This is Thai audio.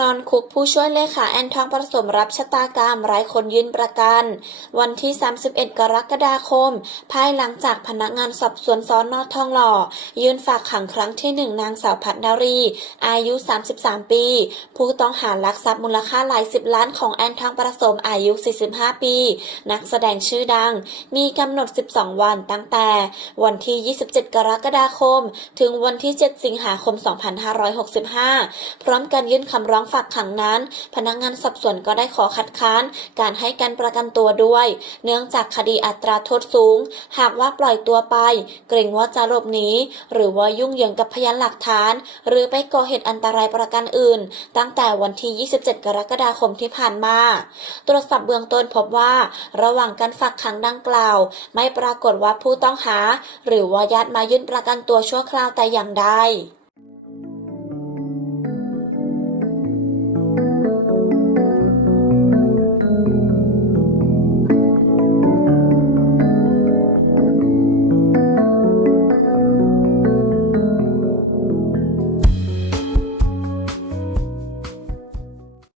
นอนคุกผู้ช่วยเลขาแอนทองประสมรับชะตากรรมไร้คนยื่นประกัน วันที่ 31 กรกฎาคม ภายหลังจากพนักงานสอบสวนสอนนอทองหล่อ ยื่นฝากขังครั้งที่หนึ่งนางสาวพัฒนารี อายุ 33 ปี ผู้ต้องหาลักทรัพย์มูลค่าหลายสิบล้านของแอนทองประสมอายุ 45 ปี นักแสดงชื่อดัง มีกำหนด 12 วันตั้งแต่ วันที่ 27 กรกฎาคม ถึงวันที่ 7 สิงหาคม 2565 พร้อมการยื่นคำร้องฝากขังนั้น พนักงานสอบสวนก็ได้ขอคัดค้าน การให้การประกันตัวด้วย เนื่องจากคดีอัตราโทษสูง หากว่าปล่อยตัวไป เกรงว่าจะหลบหนีหรือว่ายุ่งเหยิงกับพยานหลักฐาน หรือไปก่อเหตุอันตรายประการอื่น ตั้งแต่วันที่ 27 กรกฎาคมที่ผ่านมา ตรวจสอบเบื้องต้นพบว่า ระหว่างการฝากขังดังกล่าว ไม่ปรากฏว่าผู้ต้องหา หรือว่าญาติมายื่นประกันตัวชั่วคราวแต่อย่างใด